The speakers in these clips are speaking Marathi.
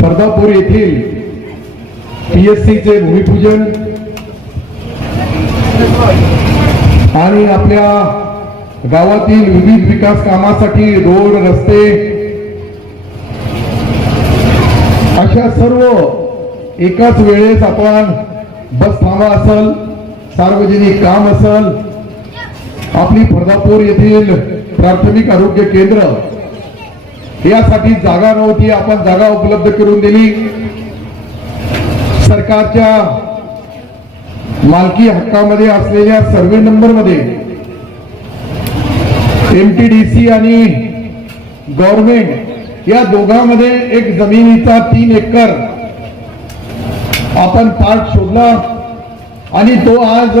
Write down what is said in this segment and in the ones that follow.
पर्दापूर येथील पीएससीचे भूमिपूजन आणि आपल्या गावातील विविध विकास कामासाठी रोड रस्ते अशा सर्व एकाच वेळेस आपण बस थांबा असेल, सार्वजनिक काम असेल, आपली पर्दापूर येथील प्राथमिक आरोग्य केंद्र यासाठी जागा नव्हती, आपण जागा उपलब्ध करून दिली। सरकारच्या मालकी हक्कामध्ये असलेल्या सर्वे नंबर मध्ये एमटीडीसी आणि गव्हर्नमेंट या दोघांमध्ये एक जमिनीचा 3 एकर आपण पार्ट शोधला आणि तो आज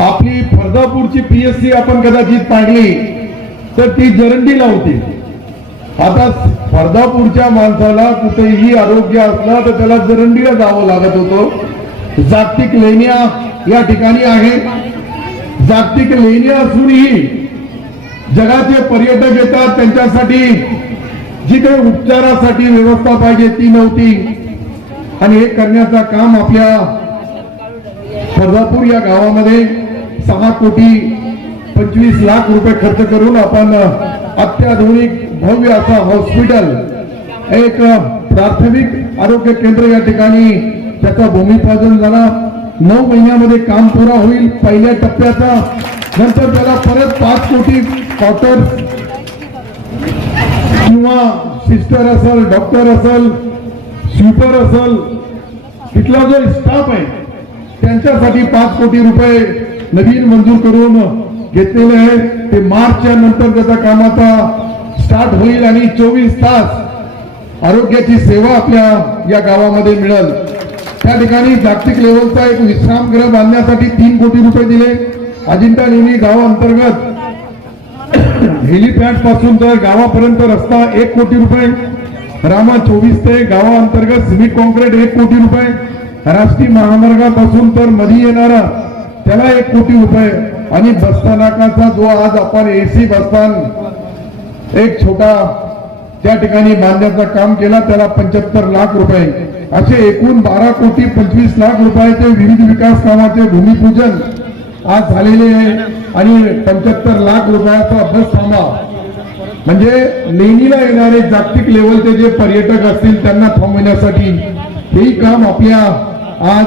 आपली पर्दापूरची पीएससी आपण कदाचित पाहिली तर ती जरंडीला होती। आता पर्दापूरच्या माणसाला कुठेही आरोग्य असला तर त्याला जरंडीला जावं लागत होतं। जागतिक लेण्या या ठिकाणी आहे, जागतिक लेण्या असूनही जगाचे पर्यटक येतात, त्यांच्यासाठी जी काही उपचारासाठी व्यवस्था पाहिजे ती नव्हती आणि हे करण्याचा काम आपल्या पर्दापूर या गावामध्ये 6 कोटी 25 लाख रुपये खर्च करून आपण अत्याधुनिक भव्य असा हॉस्पिटल, एक प्राथमिक आरोग्य केंद्र या ठिकाणी त्याचा भूमिपूजन झाला। 9 महिन्यामध्ये काम पुरा होईल पहिल्या टप्प्याचा, नंतर त्याला परत 5 कोटी क्वार्टर किंवा सिस्टर असेल, डॉक्टर असेल, स्वीपर असेल, तिथला जो स्टाफ आहे त्यांच्यासाठी 5 कोटी रुपये नवीन मंजूर करून घेतलेले आहे। ते मार्चच्या नंतर त्याचा कामाचा स्टार्ट होईल आणि 24 तास आरोग्याची सेवा आपल्या या गावामध्ये मिळेल। त्या ठिकाणी जागतिक लेवलचा एक विश्रामगृह बांधण्यासाठी 3 कोटी रुपये दिले। अजिंठा लेणी गावाअंतर्गत हेलिपॅड पासून तर गावापर्यंत रस्ता 1 कोटी रुपये, रामा 24 ते गावाअंतर्गत सिमेंट कॉन्क्रीट 1 कोटी रुपये, राष्ट्रीय महामार्गापासून तर मध्ये येणारा त्याला 1 कोटी रुपये आणि बसस्थानकाचा जो आज आपण एसी बसस्थान एक छोटा त्या ठिकाणी बांधण्याचं काम केला त्याला 75 लाख रुपये, असे एकूण 12 कोटी 25 लाख रुपयाचे विविध विकास कामाचे भूमिपूजन आज झालेले आहे आणि 75 लाख रुपयाचा बस थांबा म्हणजे लेणीला येणारे जागतिक लेवलचे जे पर्यटक असतील त्यांना थांबवण्यासाठी हेही काम आपल्या आज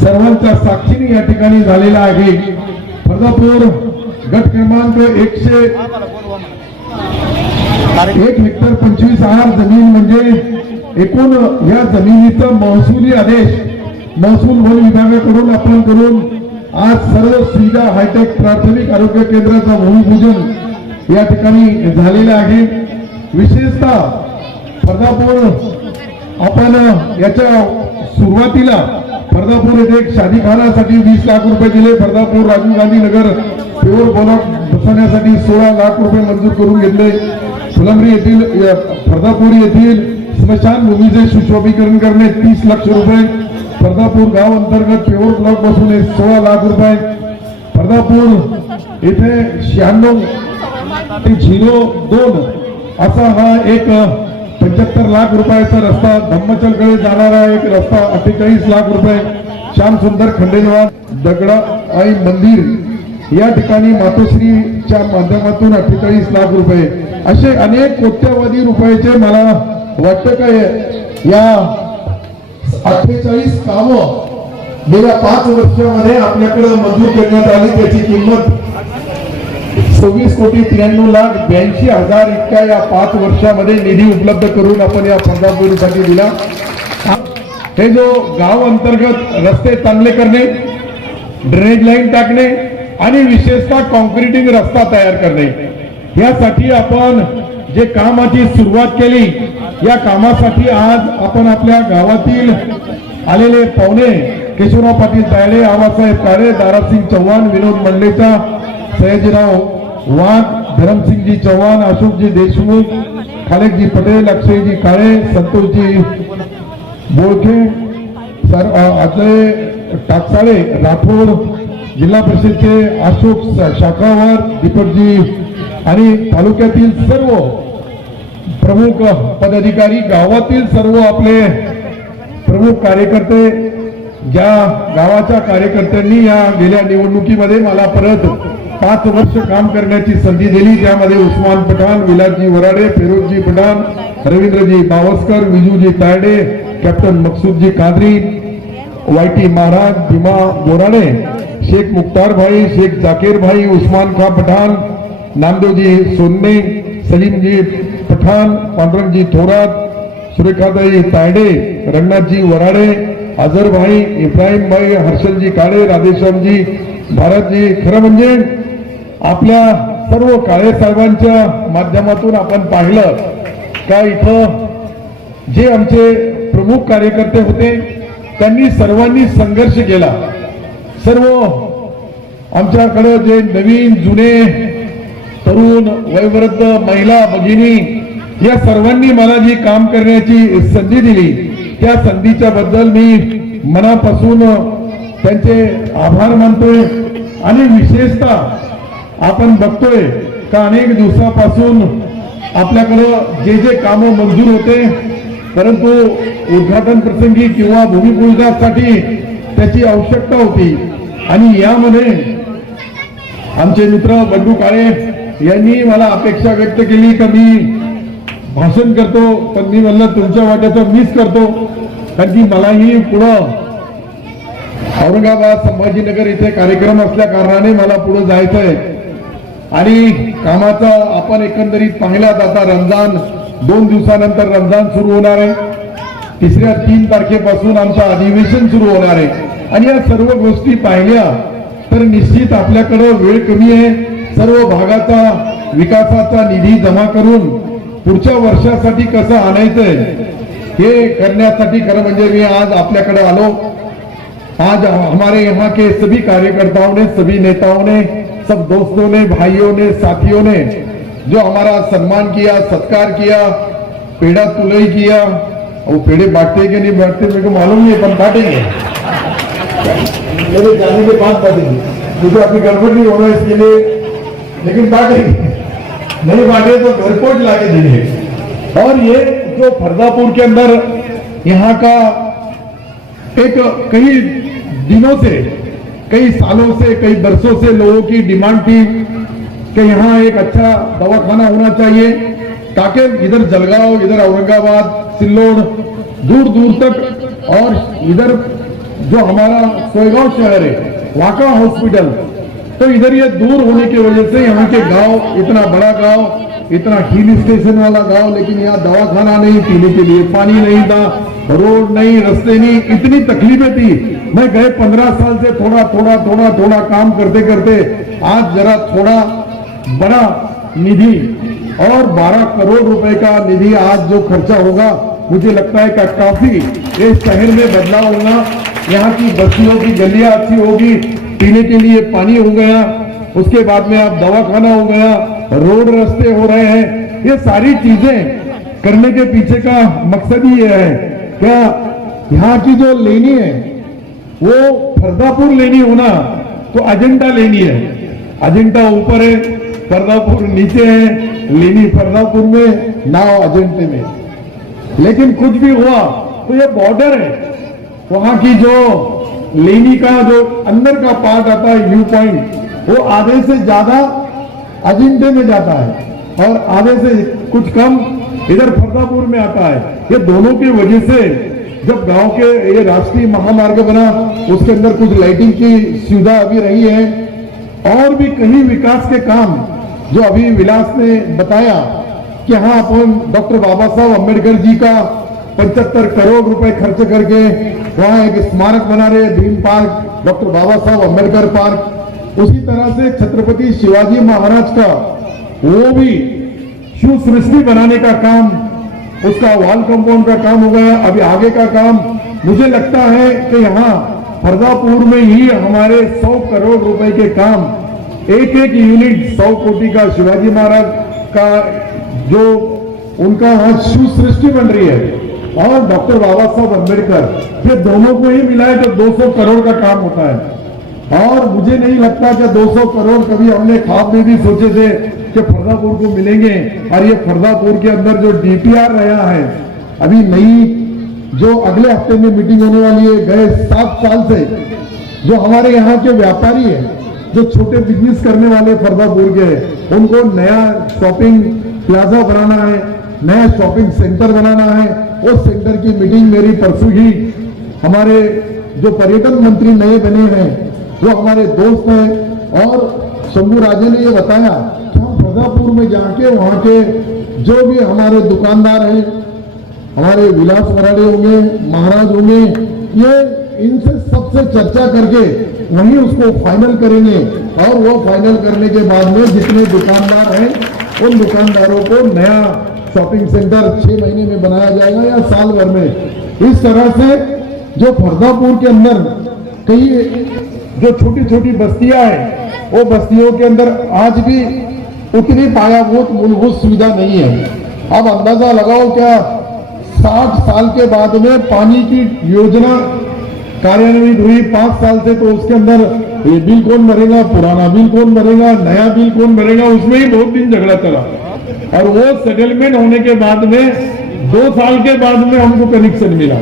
सर्वांच्या साक्षीने या ठिकाणी झालेला आहे। पर्दापूर गट क्रमांक 101 हेक्टर 25 आर जमीन म्हणजे एकूण या जमिनीचा महसुली आदेश महसूल वन विभागाकडून आपण करून आज सर्व सुविधा हायटेक प्राथमिक आरोग्य केंद्राचा भूमिपूजन या ठिकाणी झालेलं आहे। विशेषतः पर्दापूर आपण याच्या सुरुवातीला पर्दापूर येथे एक शादीखानासाठी 20 लाख रुपये दिले। पर्दापूर राजीव गांधी नगर प्युअर ब्लॉक बसवण्यासाठी 16 लाख रुपये मंजूर करून घेतले। फुलंब्री येथील पर्दापूर येथील स्मशानभूमीचे सुशोभीकरण करणे 30 लाख रुपये, पर्दापूर गाव अंतर्गत प्युअर ब्लॉक बसवणे 16 लाख रुपये, पर्दापूर येथे 96 ते 02 असा हा एक 75 लाख रुपयाचा रस्ता, धम्मचलकडे जाणारा एक रस्ता 48 लाख रुपये, श्याम सुंदर खंडेलवाल दगडा आई मंदिर या ठिकाणी मातोश्रीच्या माध्यमातून 48 लाख रुपये, असे अनेक कोट्यवधी रुपयाचे मला वाटतं काय या 48 कामं गेल्या 5 वर्षामध्ये आपल्याकडे मंजूर करण्यात आली। त्याची किंमत 26 कोटी 93 लाख 82 हजार इतक्या या 5 वर्षामध्ये निधी उपलब्ध करून आपण या पर्दापूरसाठी दिला। हे जो गाव अंतर्गत रस्ते चांगले करणे, ड्रेनेज लाईन टाकणे आणि विशेषतः कॉन्क्रिटिंग रस्ता तयार करणे यासाठी आपण जे कामाची सुरुवात केली, या कामासाठी आज आपण आपल्या गावातील आलेले पाहुणे केशवराव पाटील तायडे, आबासाहेब काळे, दारासिंग चव्हाण, विनोद मंडलेचा, सयाजीराव वाघ, धरमसिंगजी चव्हाण, अशोकजी देशमुख, खालेकजी पटेल, अक्षयजी काळे, संतोषजी बोळखे, अजय टाकसाळे राठोड, जिल्हा परिषदचे अशोक शाखावर, दीपकजी आणि तालुक्यातील सर्व प्रमुख पदाधिकारी, गावातील सर्व आपले प्रमुख कार्यकर्ते, ज्या गावाच्या कार्यकर्त्यांनी या गेल्या निवडणुकीमध्ये मला परत 5 वर्ष काम करण्याची संधी दिली, त्यामध्ये उस्मान पठाण, विलासजी वराडे, फिरोजजी पठाण, रवींद्रजी बावस्कर, विजूजी तायडे, कॅप्टन मकसूदजी कादरी, वायटी महाराज, भीमा बोराडे, शेख मुख्तार भाई, शेख जाकीर भाई, उस्मान खां पठाण, नामदेवजी सोन्ने, सलीमजी पठाण, पांडुरंगजी थोरात, सुरेखाताई तायडे, रंगनाथजी वराडे, अजहर भाई, इब्राहिम भाई, हर्षलजी काळे, राधेश्यामजी भारतजी. खरं म्हणजे आपल्या सर्व काळे साहेबांच्या माध्यमातून आपण पाहिलं का इथं जे आमचे प्रमुख कार्यकर्ते होते त्यांनी सर्वांनी संघर्ष केला. सर्व आमच्याकडे जे नवीन जुने तरुण वयोवृद्ध महिला भगिनी या सर्वांनी मला जी काम करण्याची संधी दिली त्या संधीच्या बद्दल मी मनापासून त्यांचे आभार मानतोय. आणि विशेषतः आपण बघतोय का अनेक दिवसापासून आपल्याकडं जे जे कामं मंजूर होते परंतु उद्घाटन प्रसंगी किंवा भूमिपूजनासाठी त्याची आवश्यकता होती आणि यामध्ये आमचे मित्र बंडू काळे यांनी मला अपेक्षा व्यक्त केली की मी भाषण करतो, पण मी म्हणलं तुमच्या वाट्याचं मीच करतो, कारण की मलाही पुढं औरंगाबाद संभाजीनगर इथे कार्यक्रम असल्या कारणाने मला पुढे जायचंय. आणि कामाचा आपण एकंदरीत पाहिला आता रमजान 2 दिवसानंतर रमजान सुरू होणार आहे. 3 तारखेपासून आमचं अधिवेशन सुरू होणार आहे आणि या सर्व गोष्टी पाहिल्या तर निश्चित आपल्याकडे वेळ कमी आहे. सर्व भागाचा विकासाचा निधी जमा करून पुढच्या वर्षासाठी कसं आणायचंय हे करण्यासाठी खरं म्हणजे मी आज आपल्याकडे आलो. आज हमारे यहाँ के सभी कार्यकर्ताओं ने, सभी नेताओं ने, सब दोस्तों ने, भाइयों ने, साथियों ने जो हमारा सम्मान किया, सत्कार किया, पेड़ा तुलई किया. वो पेड़े बांटते कि नहीं बांटते मेरे को मालूम नहीं है, पर बांटेंगे मेरे जाने के बाद बांटेंगे, मुझे आपकी गड़बड़ नहीं होना इसके लिए, लेकिन बांटेंगे. नहीं बांटे तो घर को लाके देंगे. और ये जो फरदापुर के अंदर यहाँ का एक कई दिनों से, कई सालों से, कई बरसों से लोगों की डिमांड थी कि यहाँ एक अच्छा दवाखाना होना चाहिए ताकि इधर जलगांव, इधर औरंगाबाद, सिल्लोड, दूर दूर तक, और इधर जो हमारा सोयगांव शहर है वहाँ का हॉस्पिटल, तो इधर ये दूर होने की वजह से यहाँ के गांव, इतना बड़ा गांव, इतना हिल स्टेशन वाला गांव, लेकिन यहाँ दवाखाना नहीं, पीने के लिए पानी नहीं था, रोड नहीं, रास्ते नहीं, इतनी तकलीफें थी. मैं गए 15 साल से थोड़ा थोड़ा थोड़ा थोड़ा काम करते करते आज जरा थोड़ा बड़ा निधि और 12 करोड़ रुपए का निधि आज जो खर्चा होगा, मुझे लगता है कि काफी इस शहर में बदलाव होगा. यहाँ की बस्तियों की गलियां अच्छी होगी, पीने के लिए पानी हो गया, उसके बाद में अब दवाखाना हो गया, रोड रास्ते हो रहे हैं. ये सारी चीजें करने के पीछे का मकसद ही ये है क्या यहाँ की जो लेनी है वो फरदापुर लेनी होना तो अजेंडा लेनी है. अजेंडा ऊपर है, फरदापुर नीचे है, लेनी फरदापुर में, नाव अजेंडे में. लेकिन कुछ भी हुआ तो ये बॉर्डर है, वहां की जो लेनी का जो अंदर का पार्ट आता है व्यू पॉइंट, वो आधे से ज्यादा अजेंडे में जाता है और आधे से कुछ कम इधर फरदापुर में आता है. ये दोनों की वजह से जब गांव के ये राष्ट्रीय महामार्ग बना, उसके अंदर कुछ लाइटिंग की सुविधा अभी रही है और भी कई विकास के काम जो अभी विलास ने बताया कि हाँ अपन डॉक्टर बाबा साहब अम्बेडकर जी का 75 करोड़ रुपए खर्च करके वहां एक स्मारक बना रहे, ड्रीम पार्क, डॉक्टर बाबा साहब अम्बेडकर पार्क. उसी तरह से छत्रपति शिवाजी महाराज का वो भी शिव सृष्टि बनाने का काम, उसका वॉल कंपाउंड का काम हो गया. अभी आगे का काम मुझे लगता है कि यहाँ फरदापुर में ही हमारे 100 करोड़ रुपए के काम, एक एक यूनिट 100 कोटी का शिवाजी महाराज का जो उनका वहां शिव सृष्टि बन रही है और डॉक्टर बाबा साहब अम्बेडकर, ये दोनों को ही मिलाए तो 200 करोड़ का काम होता है. और मुझे नहीं लगता कि 200 करोड़ कभी हमने ख्वाब में भी सोचे थे कि फरदापुर को मिलेंगे। और ये फरदापुर के अंदर जो डीपीआर रहा है, अभी नई जो अगले हफ्ते में मीटिंग होने वाली है, गए 7 साल से जो हमारे यहाँ के व्यापारी है, जो छोटे बिजनेस करने वाले फरदापुर के हैं, उनको नया शॉपिंग प्लाजा बनाना है, नया शॉपिंग सेंटर बनाना है। उस सेंटर की मीटिंग मेरी परसों ही हमारे जो पर्यटन मंत्री नए बने हैं वो हमारे दोस्त हैं, और शंभू राजे ने ये बताया कि हम फरदापुर में जाके वहाँ के जो भी हमारे दुकानदार हैं, हमारे विलास मराठे होंगे, महाराज होंगे, ये इनसे सबसे चर्चा करके वहीं उसको फाइनल करेंगे। और वो फाइनल करने के बाद में जितने दुकानदार हैं उन दुकानदारों को नया शॉपिंग सेंटर 6 महीने में बनाया जाएगा या साल भर में। इस तरह से जो फरदापुर के अंदर कई जो छोटी छोटी बस्तियां हैं, वो बस्तियों के अंदर आज भी उतनी पायाभूत मूलभूत सुविधा नहीं है। अब अंदाजा लगाओ क्या 60 साल के बाद में पानी की योजना कार्यान्वित हुई 5 साल से, तो उसके अंदर ये बिल कौन भरेगा, पुराना बिल कौन भरेगा, नया बिल कौन भरेगा, उसमें ही बहुत दिन झगड़ा चला। और वो सेटलमेंट होने के बाद में 2 साल के बाद में हमको कनेक्शन मिला।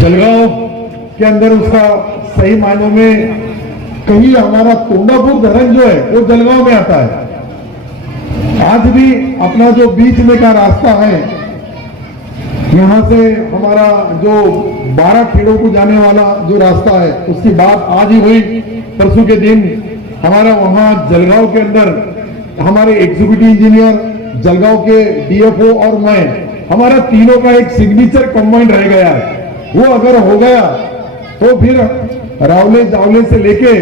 जलगांव के अंदर उसका सही मायनों में कहीं हमारा तोंडापुर धरण जो है वो जलगांव में आता है। आज भी अपना जो बीच में का रास्ता है, यहाँ से हमारा जो 12 खेड़ों को जाने वाला जो रास्ता है, उसकी बात आज ही हुई परसों के दिन। हमारा वहाँ जलगांव के अंदर हमारे एग्जीक्यूटिव इंजीनियर, जलगांव के डीएफओ और मैं, हमारा तीनों का एक सिग्नेचर कंबाइंड रह गया है। वो अगर हो गया तो फिर रावले जावले से लेके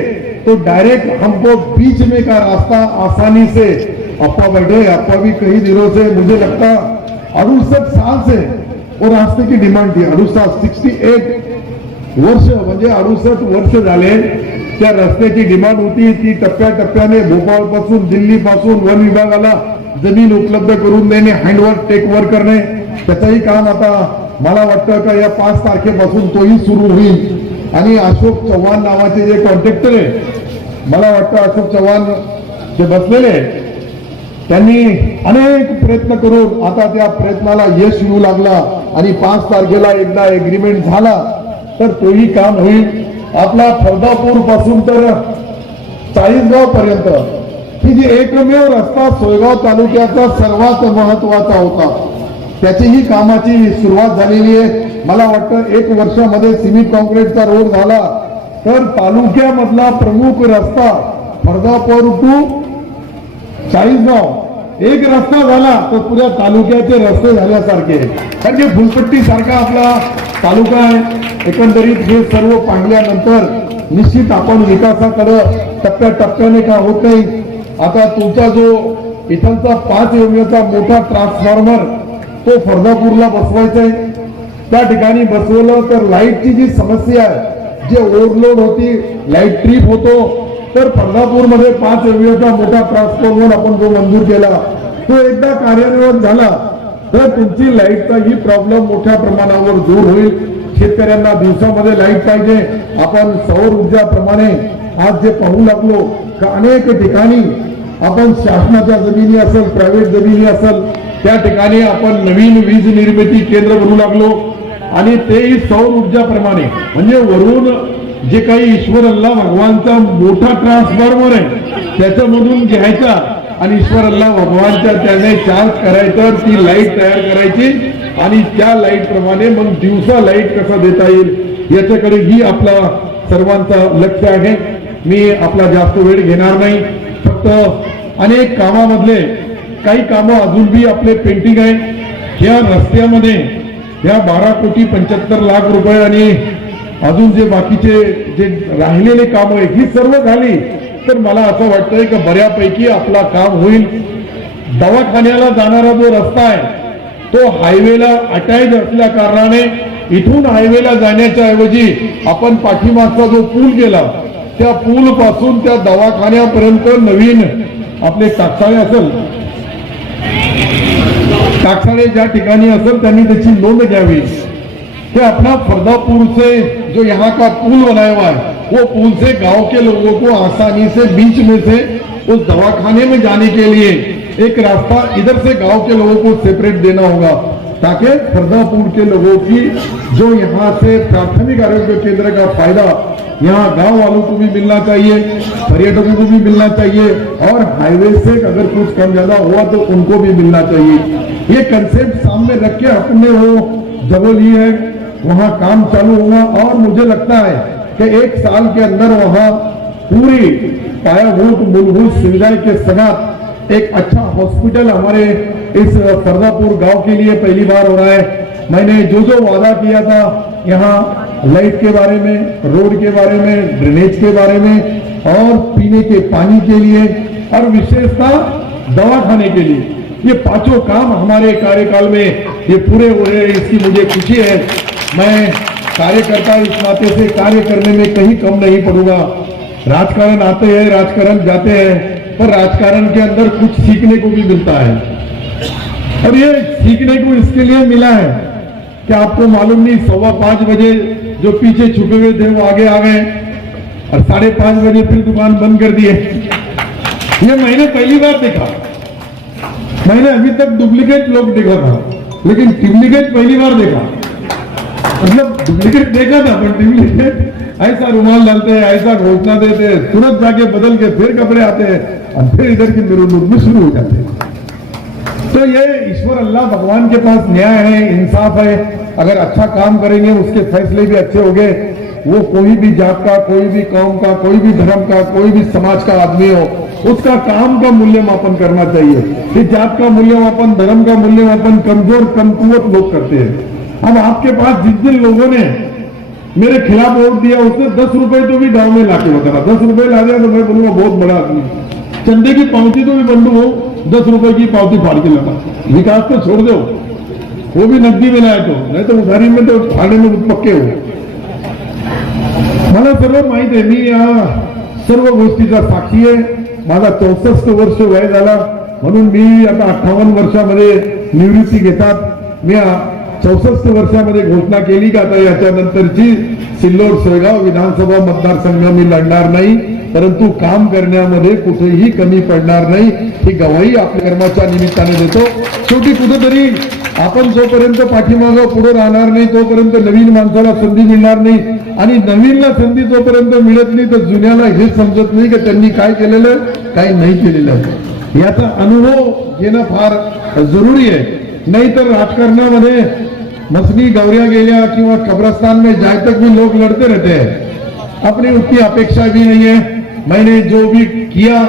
तो डायरेक्ट हमको बीच में का रास्ता आसानी से, अप्पा बैठे, अप्पा भी कई दिनों से, मुझे लगता 68 साल से वो रास्ते की डिमांड थी। 68 वर्ष म्हणजे 68 वर्ष झाले त्या रस्त्याची डिमांड होती। ती टप्प्याटप्प्याने भोपाळपासून दिल्लीपासून वन विभागाला जमीन उपलब्ध करून देणे, हँडवर्क टेकवर करणे, त्याचंही काम आता मला वाटतं का या 5 तारखेपासून तोही सुरू होईल। आणि अशोक चव्हाण नावाचे जे कॉन्ट्रॅक्टर आहे, मला वाटतं अशोक चव्हाण जे बसलेले त्यांनी अनेक प्रयत्न करून आता त्या प्रयत्नाला यश येऊ लागला आणि 5 तारखेला एकदा एग्रीमेंट झाला तर तोही काम होईल। आपला फरदापूर पासून तर चाळीसगाव पर्यंत ही जी एकमेव रस्ता सोयगाव तालुक्याचा सर्वात महत्वाचा होता, त्याचीही कामाची सुरुवात झालेली आहे। मला वाटतं 1 वर्षामध्ये सिमेंट कॉन्क्रीटचा रोड झाला तर तालुक्यामधला प्रमुख रस्ता फरदापूर टू चाळीसगाव एक रस्ता झाला तर पुऱ्या तालुक्याचे रस्ते झाल्यासारखे, कारण की फुलपट्टी सारखा आपला तालुका आहे। एकंदरीत हे सर्व पाहिल्यानंतर निश्चित आपण विकासाकडे टप्प्याटप्प्याने का होत नाही। आता तुमचा जो इथलचा 5 एमएचा मोठा ट्रान्सफॉर्मर तो फरदापूरला बसवायचा आहे। त्या ठिकाणी बसवलं तर लाईटची जी समस्या आहे, जे ओव्हरलोड होती, लाईट ट्रिप होतो, तर फरदापूर मध्ये 5 एमएचा मोठा ट्रान्सफॉर्मर आपण जो मंजूर केला तो एकदा कार्यान्वित झाला तर तुमची लाईटचा ही प्रॉब्लेम मोठ्या प्रमाणावर दूर होईल। शेतकऱ्यांना दिवसामध्ये लाईट पाहिजे। आपण सौर ऊर्जाप्रमाणे आज जे पाहू लागलो का अनेक ठिकाणी आपण शासनाच्या जमिनी असेल, प्रायव्हेट जमिनी असेल, त्या ठिकाणी आपण नवीन वीज निर्मिती केंद्र बनवू लागलो आणि तेही सौर ऊर्जाप्रमाणे, म्हणजे वरून जे काही ईश्वर अल्लाह भगवानचा मोठा ट्रान्सफॉर्मर आहे त्याच्यामधून घ्यायचा आणि ईश्वर अल्लाह भगवानच्या त्याने चार्ज करायचं, ती लाईट तयार करायची आणि त्या लाईट प्रमाणे मग दिवसा लाईट कसा देता येईल याच्याकडे ही आपला सर्वांचा लक्ष आहे। मी आपला जास्त वेळ घेणार नाही, फक्त अनेक कामामधले काही कामं अजून भी आपले पेंटिंग आहे। या रस्त्यामध्ये या 12,75,00,000 आणि अजून जे बाकीचे जे राहिलेले कामं आहे ही सर्व झाली तर मला असं वाटतंय की बऱ्यापैकी आपला काम होईल। दवाखान्याला जाणारा जो रस्ता आहे तो हायवेला अटॅच असल्या कारणाने इथून हायवेला जाण्याच्या ऐवजी आपण पाठीमागचा जो पूल केला त्या पूल पासून त्या दवाखान्यापर्यंत नवीन आपले टाकसाळे असेल, टाकसाळे ज्या ठिकाणी असेल त्यांनी त्याची नोंद घ्यावी। कि अपना फरदापुर से जो यहाँ का पुल बनाया हुआ है वो पुल से गांव के लोगों को आसानी से बीच में से उस दवाखाने में जाने के लिए एक रास्ता इधर से गांव के लोगों को सेपरेट देना होगा, ताकि फरदापुर के लोगों की जो यहाँ से प्राथमिक आरोग्य केंद्र का फायदा यहाँ गांव वालों को भी मिलना चाहिए, पर्यटकों को भी मिलना चाहिए, और हाईवे से अगर कुछ कम ज्यादा हुआ तो उनको भी मिलना चाहिए। ये कंसेप्ट सामने रख के अपने वो जगह ली है, वहां काम चालू होगा। और मुझे लगता है कि 1 साल के अंदर वहां पूरी पायाभूत मूलभूत सुविधाएं के साथ एक अच्छा हॉस्पिटल हमारे इस फरदापुर गांव के लिए पहली बार हो रहा है। मैंने जो वादा किया था यहाँ लाइट के बारे में, रोड के बारे में, ड्रेनेज के बारे में और पीने के पानी के लिए और विशेषता दवाखाने के लिए, ये 5 काम हमारे कार्यकाल में ये पूरे हो रहे हैं। इसकी मुझे खुशी है। मैं कार्यकर्ता इस नाते से कार्य करने में कहीं कम नहीं पड़ूंगा। राजकारण आते हैं, राजकारण जाते हैं, पर राजकारण के अंदर कुछ सीखने को भी मिलता है। और ये सीखने को इसके लिए मिला है कि आपको मालूम नहीं 4:15 बजे जो पीछे छुपे हुए थे वो आगे आ गए और 5:30 बजे फिर दुकान बंद कर दिए। ये मैंने पहली बार देखा। मैंने अभी तक डुप्लीकेट लोग देखा था, लेकिन डुप्लीकेट पहली बार देखा। मतलब डुप्लीकेट देखा था, पर डुप्लीकेट ऐसा रुमाल डालते हैं, ऐसा घोषणा देते हैं, तुरंत जाके बदल के फिर कपड़े आते हैं और फिर इधर की मेरुदूर में शुरू हो जाते हैं। तो ये ईश्वर अल्लाह भगवान के पास न्याय है, इंसाफ है। अगर अच्छा काम करेंगे उसके फैसले भी अच्छे होंगे। वो कोई भी जात का, कोई भी कौम का, कोई भी धर्म का, कोई भी समाज का आदमी हो, उसका काम का मूल्यमापन करना चाहिए। इस जात का मूल्यमापन, धर्म का मूल्यमापन कमजोर कमकुवत लोग करते हैं। अब आपके पास जिस जिन लोगों ने मेरे खिलाफ वोट दिया, उसने 10 रुपए तो भी गांव में लाके बताना। 10 रुपए ला दिया तो मैं बोलूंगा बहुत बड़ा आदमी। चंदे की पावती तो भी बंडू हो, 10 रुपए की पावती फाड़ के लाना। विकास तो छोड़ दो, वो भी नकदी में लाए तो, नहीं तो उधारी में तो फाड़े में पक्के हो। मला सर्व माहित आहे, मी या सर्व गोष्टीचा साक्षी आहे। माझा 64 वर्ष वय झाला, म्हणून मी आता 58 वर्षामध्ये निवृत्ती घेतात। मी 64 वर्षामध्ये घोषणा केली की आता याच्यानंतरची सिल्लोड सोयगाव विधानसभा मतदारसंघ मी लढणार नाही, परंतु काम करण्यामध्ये कुठेही कमी पडणार नाही, ही गवाही आपल्या कर्माच्या निमित्ताने देतो। शेवटी कुठेतरी आपण जोपर्यंत पाठीमागं पुढे राहणार नाही तोपर्यंत नवीन माणसाला संधी मिळणार नाही, आणि नवीनला संधी जोपर्यंत मिळत नाही तर जुन्याला हे समजत नाही की त्यांनी काय केलेलं काय नाही केलेलं। याचा अनुभव घेणं फार जरुरी आहे, नाहीतर राजकारणामध्ये मसनी गौरिया गेल्या किंवा कब्रस्तान में जाए तक भी लोग लड़ते रहते हैं। अपनी उतनी अपेक्षा भी नहीं है। मैंने जो भी किया,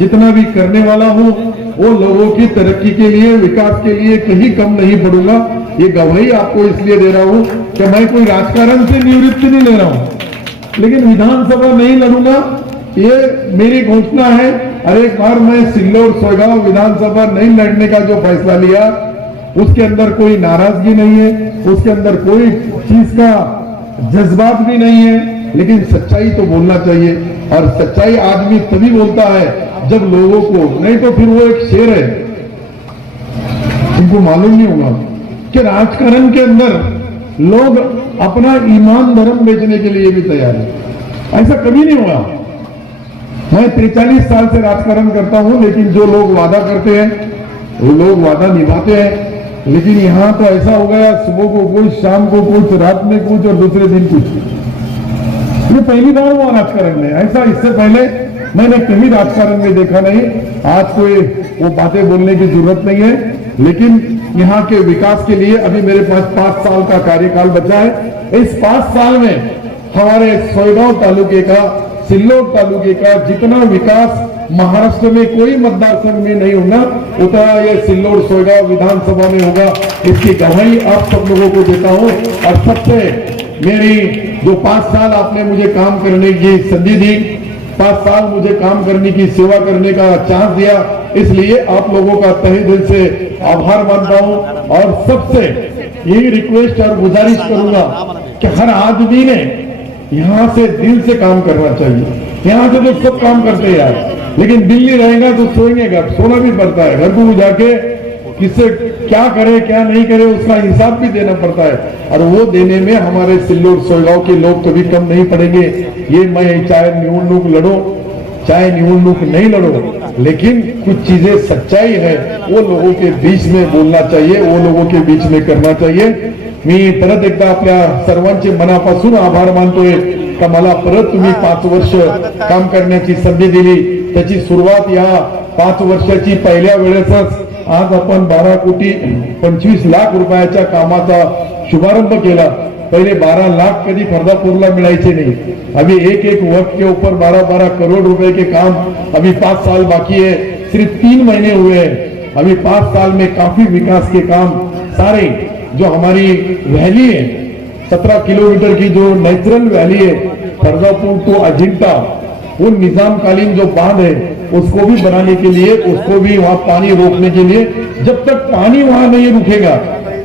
जितना भी करने वाला हूँ, वो लोगों की तरक्की के लिए, विकास के लिए कहीं कम नहीं पड़ूंगा। ये गवाही आपको इसलिए दे रहा हूँ कि मैं कोई राजकारण से निवृत्ति नहीं ले रहा हूँ, लेकिन विधानसभा नहीं लड़ूंगा, ये मेरी घोषणा है। और एक बार मैं सिल्लोड सोयगांव विधानसभा नहीं लड़ने का जो फैसला लिया, उसके अंदर कोई नाराजगी नहीं है, उसके अंदर कोई चीज का जज्बात भी नहीं है, लेकिन सच्चाई तो बोलना चाहिए। और सच्चाई आदमी तभी बोलता है जब लोगों को, नहीं तो फिर वो एक शेर है, उनको मालूम नहीं होगा कि राजकारण के अंदर लोग अपना ईमान धर्म बेचने के लिए भी तैयार है। ऐसा कभी नहीं हुआ। मैं 43 साल से राजकारण करता हूं, लेकिन जो लोग वादा करते हैं वो लोग वादा निभाते हैं। लेकिन यहां तो ऐसा हो गया, सुबह को कुछ, शाम को कुछ, रात में कुछ और दूसरे दिन कुछ। ये पहली बार हुआ राजकारण में ऐसा। इससे पहले मैंने कभी राजकारण में देखा नहीं। आज कोई वो बातें बोलने की जरूरत नहीं है, लेकिन यहाँ के विकास के लिए अभी मेरे पास 5 साल का कार्यकाल बचा है। इस 5 साल में हमारे सोयगांव तालुके का, सिल्लोड तालुके का जितना विकास महाराष्ट्र में कोई मतदार संघ में नहीं होगा, उतना ये सिल्लोड सोयगांव विधानसभा में होगा। इसकी गवाही आप सब लोगों को देता हूं। और सबसे मेरी जो 5 साल आपने मुझे काम करने की संधि दी, 5 साल मुझे काम करने की, सेवा करने का चांस दिया, इसलिए आप लोगों का तहे दिल से आभार मानता हूं। और सबसे यही रिक्वेस्ट और गुजारिश करूंगा कि हर आदमी ने यहां से दिल से काम करना चाहिए। यहां से तो सब काम करते हैं यार, लेकिन दिल्ली रहेगा तो सोएंगे, घर सोना भी पड़ता है। घर को जाके किसे क्या करे क्या नहीं करे उसका हिसाब भी देना पड़ता है, और वो देने में हमारे सिल्लोड सोयगांव के लोग कभी कम नहीं पड़ेंगे। ये मैं चाहे निवडणूक लड़ो चाहे निवडणूक नहीं लड़ो, लेकिन कुछ चीजें सच्चाई है वो लोगों के बीच में बोलना चाहिए, वो लोगों के बीच में करना चाहिए। मी परत एकदा आपल्या सर्वांचे मनापासून आभार मानतोय का मला परत तुम्ही 5 वर्ष काम करण्याची संधी दिली। त्याची सुरुवात या 5 वर्षाची पहिल्या वेळेसच आज आपण 12,25,00,000 रुपयाच्या कामाचा शुभारंभ केला। पहले 12 लाख कभी खरदापुरला मिलाइचे नहीं, अभी एक वक्त के ऊपर 12-12 करोड़ रुपए के काम अभी 5 साल बाकी है, सिर्फ 3 महीने हुए हैं। अभी 5 साल में काफी विकास के काम सारे जो हमारी वैली है 17 किलोमीटर की जो नेचुरल वैली है खरदापुर टू अजिंठा, वो निजामकालीन जो बांध है उसको भी बनाने के लिए, उसको भी वहां पानी रोकने के लिए, जब तक पानी वहां नहीं रुकेगा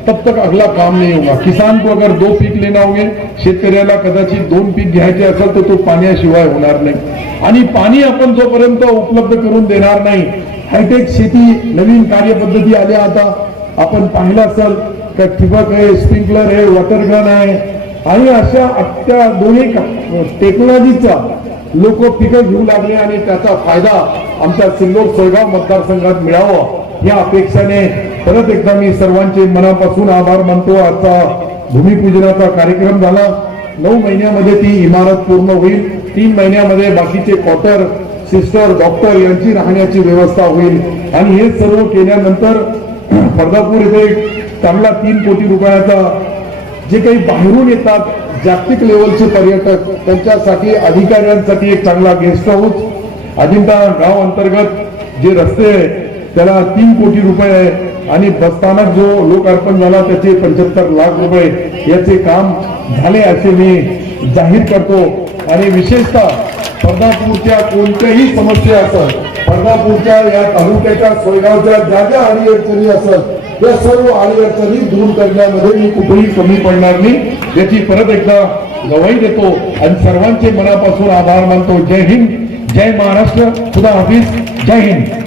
तब तक अगला काम नहीं होगा। किसान को अगर 2 पीक लेना होंगे, शेतकऱ्याला कदाचित 2 पीक घ्यायचे असेल तर तो पाण्याशिवाय होणार नाही, आणि पाणी आपण जोपर्यंत उपलब्ध करून देणार नाही, हायटेक शेती नवीन कार्यपद्धती आल्या आता आपण पाहिलं असेल का ठिबक आहे, स्प्रिंकलर आहे, वॉटर गन आहे, आणि अशा त्या दोन्ही टेक्नॉलॉजीचा लोक पिकं घेऊ लागले आणि त्याचा फायदा आमच्या सिल्लोड सोयगाव मतदारसंघात मिळावा या अपेक्षाने परत एकदा मी सर्वांचे मनापासून आभार मानतो। आजचा भूमिपूजनाचा कार्यक्रम झाला, 9 महिन्यामध्ये ती इमारत पूर्ण होईल, 3 महिन्यामध्ये बाकीचे क्वार्टर, सिस्टर, डॉक्टर यांची राहण्याची व्यवस्था होईल, आणि हे सर्व केल्यानंतर खरदापूर येथे चांगला 3 कोटी रुपयाचा जे काही बाहेरून येतात जागतिक लेवलचे पर्यटक त्यांच्यासाठी अधिकाऱ्यांसाठी एक चांगला गेस्ट हाऊस, अजिंठा गाव अंतर्गत जे रस्ते त्याला 3 कोटी रुपये आहे, आणि बसस्थानक जो लोकार्पण झाला त्याचे 75 लाख रुपये याचे काम झाले असे मी जाहीर करतो। आणि विशेषतः खरदापूरच्या कोणत्याही समस्या असेल, खरदापूरच्या या तालुक्याच्या सोयगावच्या ज्या ज्या अडीअडचणी असेल त्या सर्व अडीअडचणी दूर करण्यामध्ये मी कुठेही कमी पडणार नाही याची परत एकदा गवाही देतो आणि सर्वांचे मनापासून आभार मानतो। जय हिंद, जय महाराष्ट्र, खुदा हाफिज, जय हिंद।